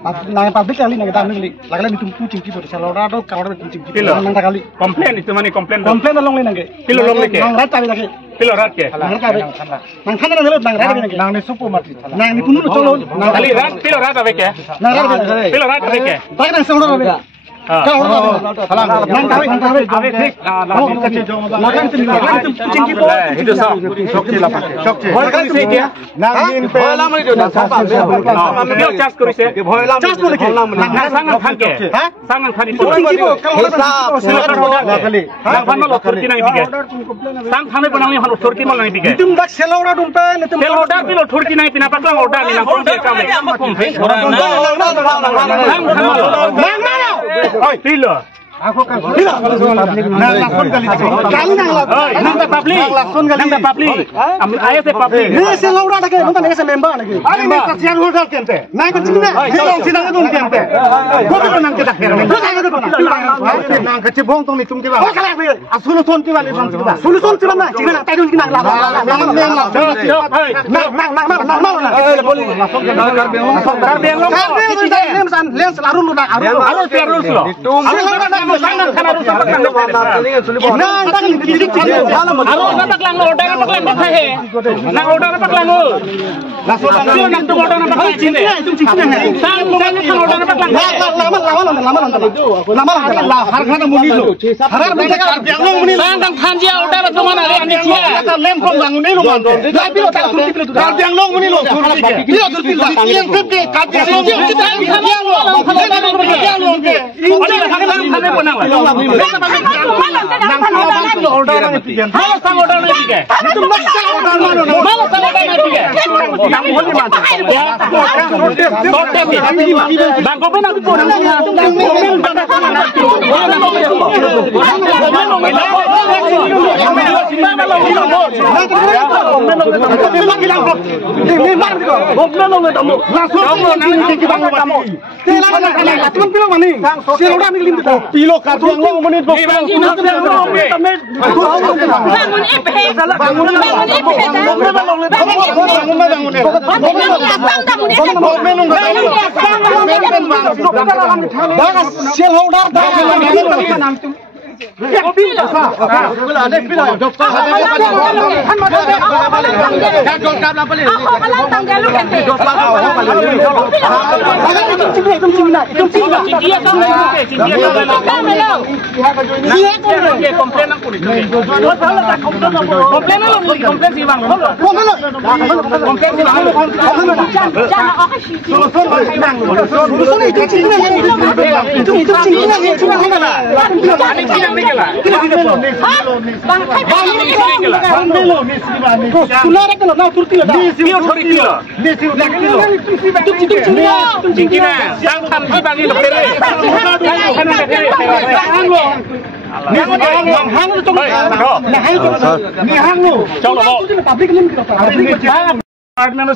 Nang public kali nang kita ambil lagi lagi tunggu cingki pada salora atau kalau ada cingki nang kali komplain itu mana komplain along lagi nang pilo long lagi nang rat cari lagi pilo rat ke nang kana nang rat lagi nang ni supu mati nang ni punu colo nang kali rat pilo rat apa ke nang rat pilo rat apa ke tak nang salora lagi nang kawin tik lakan itu cingki po itu so sokci lah pakai sokci kan sih dia nang pe lama itu dah sampai dia cas kuri se cas boleh ke nang sangat kan ke sangat kan itu cingki po kali nang pan lo turki nang dige sang thame banang ni halo turki mal nang dige tum dak selora dum pe netum selora pilo turki nang pina paklang order ni nang pun dia kame oi pilo aku kan nang lakon kali kali nang public am ayat se public ni selora dak nonton ese member lagi ari ni saksian hotel kente nang kan cingna helong sidang dun kente gobe nang kita nang kecil bong tong ni tum ke ba asulu ton ke ba ni sulu ton ke ba cingna nang taidul nang la lens larun lu arun terus lo sangat kan harus nang tak kidik arun tak lang order tak lang bahe nang order tak lang langsung nang tu order tak lang cine sang kan order tak lang lama harga muni lo harga mereka biang muni sang khanjia order tu mana le ani cia kata lem kom bangun ni lo manto lai pilo tak turti pilo kar biang long muni lo pilo turti yang tepi kar biang long kita biang long ke pilo kartu yang lo menit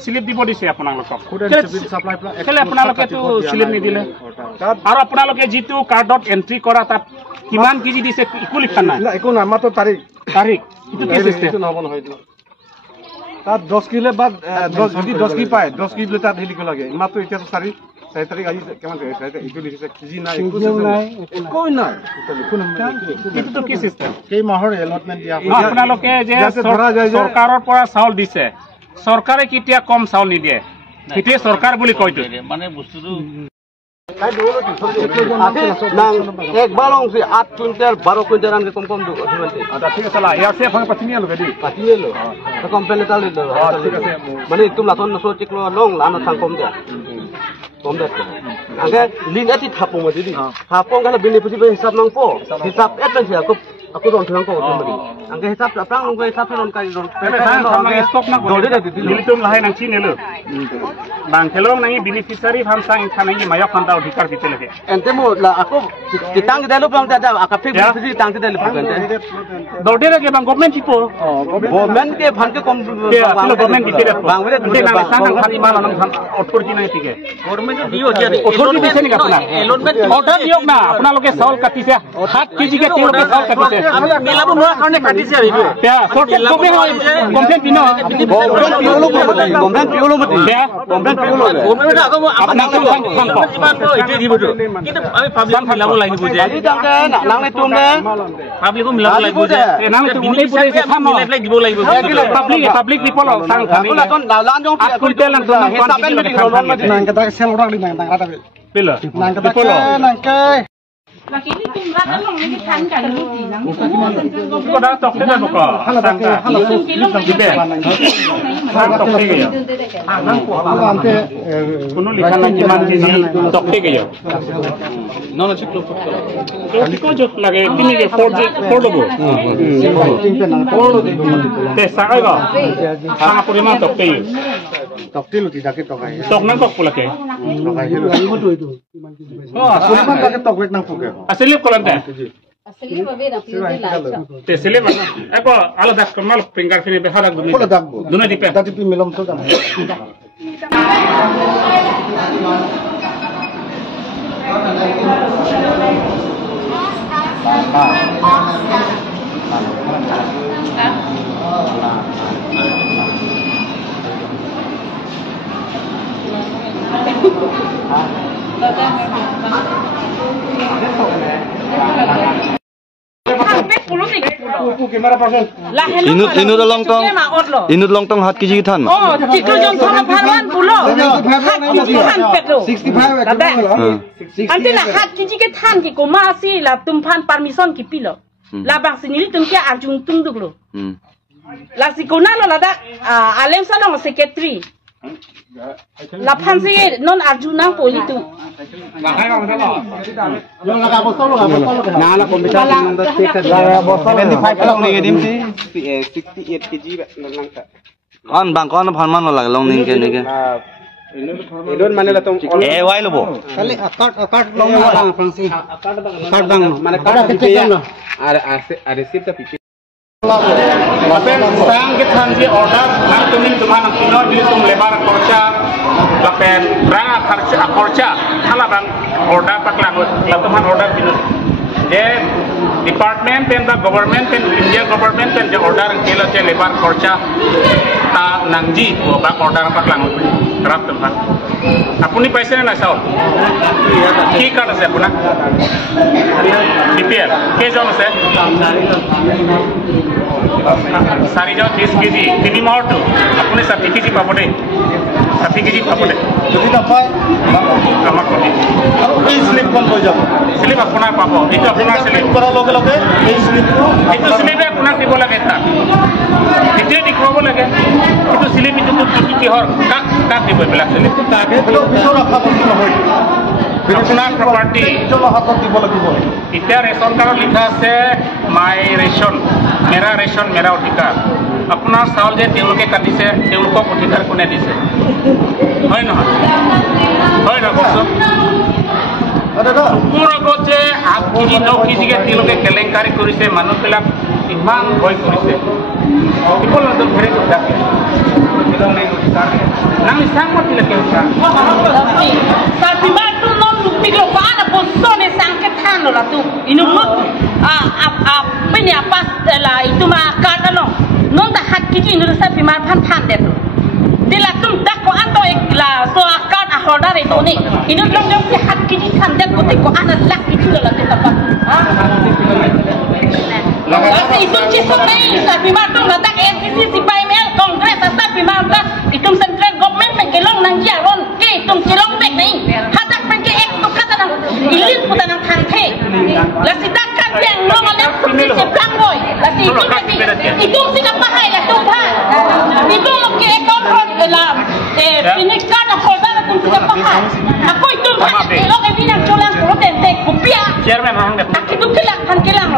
slip দিব দিছে আপোনালোকক কেলে আপোনালোকে তো slip নিদিলে আৰু আপোনালোকে যেটো কাৰ্ডত এন্ট্ৰি কৰা তাত কিমান কেজি দিছে একো লিখা নাই একো নাই মাত্ৰ তাৰিখ ইটো কি সিস্টেম নহব নহয় তাত 10 কিলো বা 10 কি পায় 10 কিলো তাত হেলিক লাগে মাত্ৰ এতিয়া তো তাৰিখ 6 তাৰিখ আজি কেমন আছে ইটো লিখিছে কেজি নাই একো নাই ইটো তো কি সিস্টেম কেই মাহৰ এলটমেন্ট দিয়া আপোনালোকে যে চৰকাৰৰ পৰা চাউল দিছে সরকারে কিতিয়া কম চাউল নিদিয়ে কিতিয়া সরকার বলি কইতো মানে বস্তুটো एक बालों से 8 क्विंटल 12 क्विंटल आने कम दो अच्छा ठीक है चला यार से फंग पत्नी लो गदी पत्नी लो तो कंप्लेंट डाल दो ठीक है माने तुम लासन न सोच लो लोंग लाना थांग कम दे आगे लिंक एति थापो म दिदी थापो गला बेनिफिट बे हिसाब नंग पो हिसाब advance aku don thang ko tadi angge hisap aprang nunggu hisap non kai don stop nak dole da dili bilitum lahai nang chine lo bang kelong nang beneficiary ham sang thanai mayok khanta adhikar dite lage ente mo la aku ditang delu bang tada akape beneficiary tang delu bang dole lage bang government tipo government ke bhan ke kom government dite bang bole dite nang sang khali mal nang tham authority nai tike government dio jare authority dise ni apna order diok na apna loke saul katise 7 kg ke 3 loke saul katise মিলাব নোৱাৰা কাৰণে কাটিছে আৰু এইটো complain দিন কিন্তু আমি public মিলাব লাগিব যে পাব্লিকো মিলাব লাগিব যে দিব লাগিব public people Lakini tumrata long ni kan kan ni nang. Ko da tok de ko. Tok ke ya. Nang ko ante kuno likhan na kiman keji tok ke ya. No no chiklo. Ko jo lage tini ke 4 logo. Te sakai ga. Sama purima tok ke. Tok ti lu tidak ke tok ai. Tok nang tok pula ke. Tok ai hilu. Oh, purima tak tok wek nang puke. Asli ko lante. Asli babe na pili la. Te sele bana. Eko ala das kamal finger fini be harak duni. Pula dagbo. Duna dipe. Tadi pi milam to kan. Inut long tong hat kiji than. Oh, itu jom sama Parwan pulo. Hat petro. 65 ada. Nanti lah hat kiji ke than ki ko masih lah tumpan permission ki pilo. Lah bang sendiri tum kia arjung tung dulu. Lah si kona lo lah dak alem sana mo secretary. Lah pansi non arjuna poli tu. Nala komputer nanda stick ada botol 75 long ni dim si 68 kg lang ta. On bang kon phanman lag long ning ke ni ke. Idon mane la tong e wai lobo. Kali akad long bang pansi. Akad bang mane kada kecil no. Ada sip tapi Lapen sang ke thanji order nang tumin tuman kino dili tum lebar korcha lapen rang korcha hala bang order paklang latuman order kino je department pen the government pen India government pen je order kilo je lebar korcha ta nangji ko ba order paklang rap tuman apuni paisa na sao ki card ase apuna BPL ke jon ase सारी जाओ 30 KG तीन mouth अपने 60 KG पापड़े 60 KG पापड़े যদি না পায় আমার কোটি আর এই স্লিপ কোন হয়ে যাব স্লিপ আপনার পাবো এটা আপনার স্লিপ করার লগে লগে এই স্লিপ এটা স্লিপে আপনার দিব লাগে তা এটা দিখব লাগে কিন্তু স্লিপ itu কি হর কাক দিব বেলা স্লিপ তাকে পিছন রাখা বস্তু নহয় আপনার প্রপার্টি চলো হাতত দিব লাগিব এটা রেশন কার্ড লিখা আছে মাই রেশন মেরা অধিকার আপনার চাউল যে তেওঁলোকে কাটিছে তেওঁলোকক অধিকার কোনে দিছে হয় নহয় কওকচোন মোৰ আগত যে 8 কেজি 9 কেজিকে তেওঁলোকে কেলেংকাৰী কৰিছে মানুহবিলাক ইমান ভয় কৰিছে people are very good at it nang isang mo tila kaysa Sabi batu non mikro paana posone sangke thano la tu inu mo pinya pas la itu ma kata no non ta hat kiji inu sabi mar phan phan de tu dila tum dak ko anto la so akat a order itu ni inu long jom si hat kiji than de ko te ko ana lak kiji la te tapat Kasi itu ciso may sabi batu la dak NCC si PML Congress sabi mar itu central government kelong nang jaron ke tum kelong bek nai hadak pergi ek tu kata nang ilin putan nang kante la sidakan yang normalnya se plangboy la itu sila pahay la tu ha itu ke kontrol la ini kada hodana tum sila pahay ako itu kelong e binang cholang pro tente kopia chairman orang dek aki tu kelak kan kelang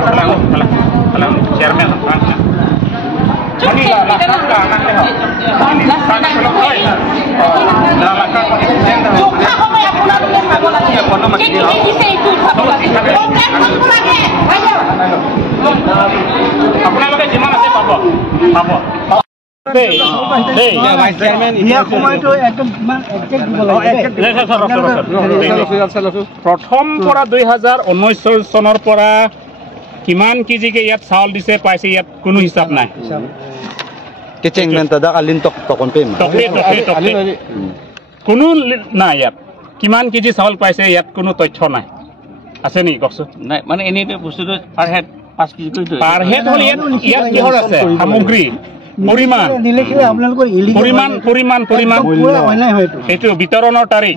kalau chairman orang Ini প্ৰথম পৰা 2019 চনৰ পৰা কিমান KG কে ইয়াত চাউল দিছে পাইছে ইয়াত কোনো হিসাব নাই Keceng menta dak alin tok tokon pe ma. টকে কোনো নাই ইয়াত কিমান কেজি চাউল পাইছে ইয়াত কোনো তথ্য নাই আছে নি কওকচোন নাই মানে এনেই বস্তুটো পাৰ হেড 5 কেজি কৰি থৈ পাৰ হেড হল ইয়াত কিহৰ আছে সামগ্ৰী পৰিমাণ এইটো বিতৰণৰ তাৰিখ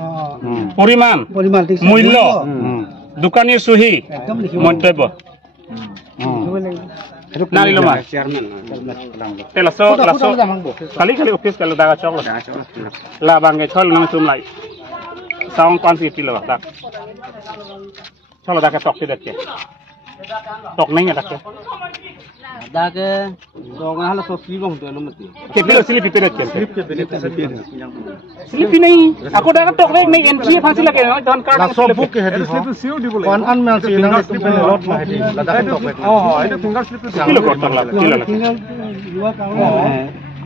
পৰিমাণ মূল্য দোকানীৰ চহী মন্তব্য Nari lama. Telaso. Kali office kalau dah cakap lah bangga cakap nama cuma lagi. Saung pansi pilih lah tak. Kalau dah ketok tidak ke. Tok ni ada ke. Dah ke. Dong hal sosial bang tu elu mati. Kepala silip tidak ke. Silip ni. Aku dah ketok ni entry pansi lagi. Jangan kau. Langsung book ke hadi. Kon an mel si nang slip ni lot lah hadi. Dah ketok. Oh, itu tinggal slip. Kilo kotor lah. Kilo lah.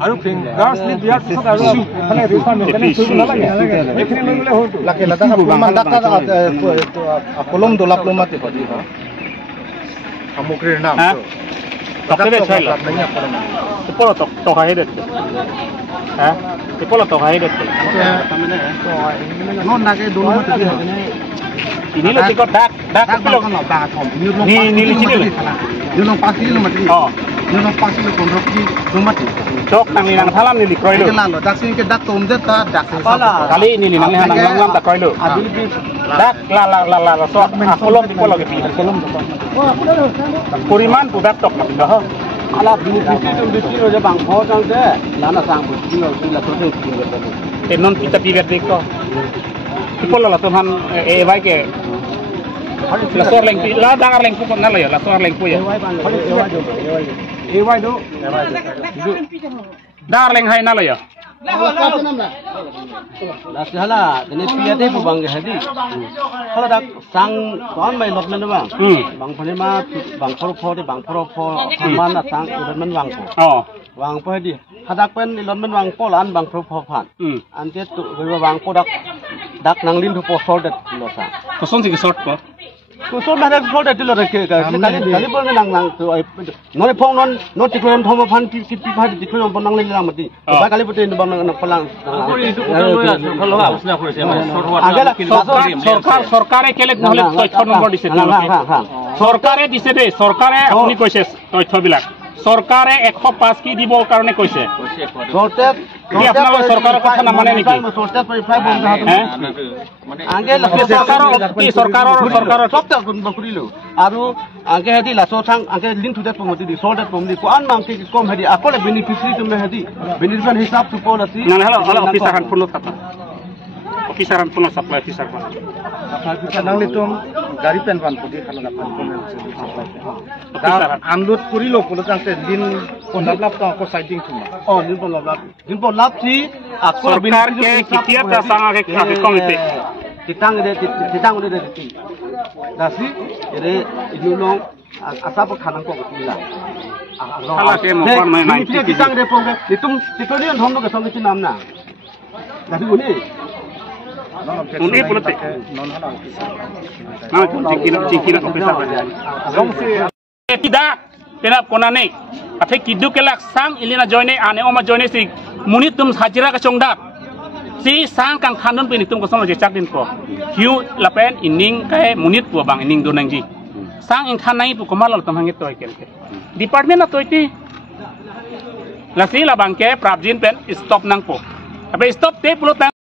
Aru tinggal slip dia sisa aru. Mana refund ni suruh lah lagi. Ini mula hotu. Laki lada kan bang. Dah kan kolom dolap lomat itu hadi. Kamu kira nam. Toknya betul lah. Sepuluh tok hai det. Sepuluh tok hai det. Non nak ke dulu mati. Ini lo cikot dak kilo kan lah. Ni licin ni. Ni long pasti ni mati. Oh. Ni long pasti ni kondok ni mati. Cok nang linang thalam ni likroi lo. Kenal lo. Dak sini ke dak tom je ta dak. Kali ini linang lam tak kroi lo. Dak la so kolom di kolom ke. Puriman pudak tok dah. Ala bisi roja bang pho sang se lana sang bisi lo la to de Tenon kita pigat deko. Ipol la tuhan vai ke. La sor leng la dangar leng pu nala ya la sor leng pu ya. Ewai do. Dar leng hai nala ya. Lah salah ini piade bu bang hadi. Kalau dak sang kon mai lot men bang. Bang phane ma bang pho de bang pho mana sang lot men bang pho. Oh. Bang pho hadi. Hadak pen lot men bang pho lan bang pho phan. Ante tu bang pho dak nang lin thu po sol det lo sa. Koson sih short ko. Kusol mana sol det lo ke kali pun nang tu non phong non tikron thoma phan ti pha tikron pon nang le la mati. Ba kali pun bang nang palang. সরকারে কেলে নহলে তথ্য number দিছে সরকারে দিছে দে সরকারে আপনি কইছে তথ্যবিলাক সরকারে 105 কি দিব কারণে কইছে সরতে কি আপনারা সরকারের কথা না মানে নাকি সরতে পরিফাই বন্ধ হবে মানে আগে সরকারের সব বকরিলো আৰু আগে হেদি লাসো থাং আগে লিংক টু দ্যাট পমতি দি সরতে পমতি কো আন মামতি কম হেদি আকলে বেনিফিশিয়ারি তুমি হেদি বেনিফিশিয়ারি হিসাব টু পলিসি না হলো অফিসারান ফুল থাকা অফিসারান ফুল সাপ্লাই অফিসার কোন nang litum gari pen pan pudi kalau nak pan supply. Unload kuri lo pula jang se din lap to ko siding cuma. Oh din pon lap si akor सरकार के कितिया ता संगा के committee titang de ti dasi ere inulong asap khanang ko kila khala ke mo kon mai 90 titang de pong ditum titolion thong ko song ki nam na dasi uni uni pulte na cingkina officer dong se tidak tenap konane athe kidu kelak sang ilina joine ane oma joine si munit tum hajira ka chongdak si sang kang khanun pe nitum ko song je chak din ko hiu lapen ining kae munit pu bang ining donang ji sang in khanai pu komal tum hangit toy kelke department na toyti lasi la bang ke prabjin pen stop nang po abe stop te pulo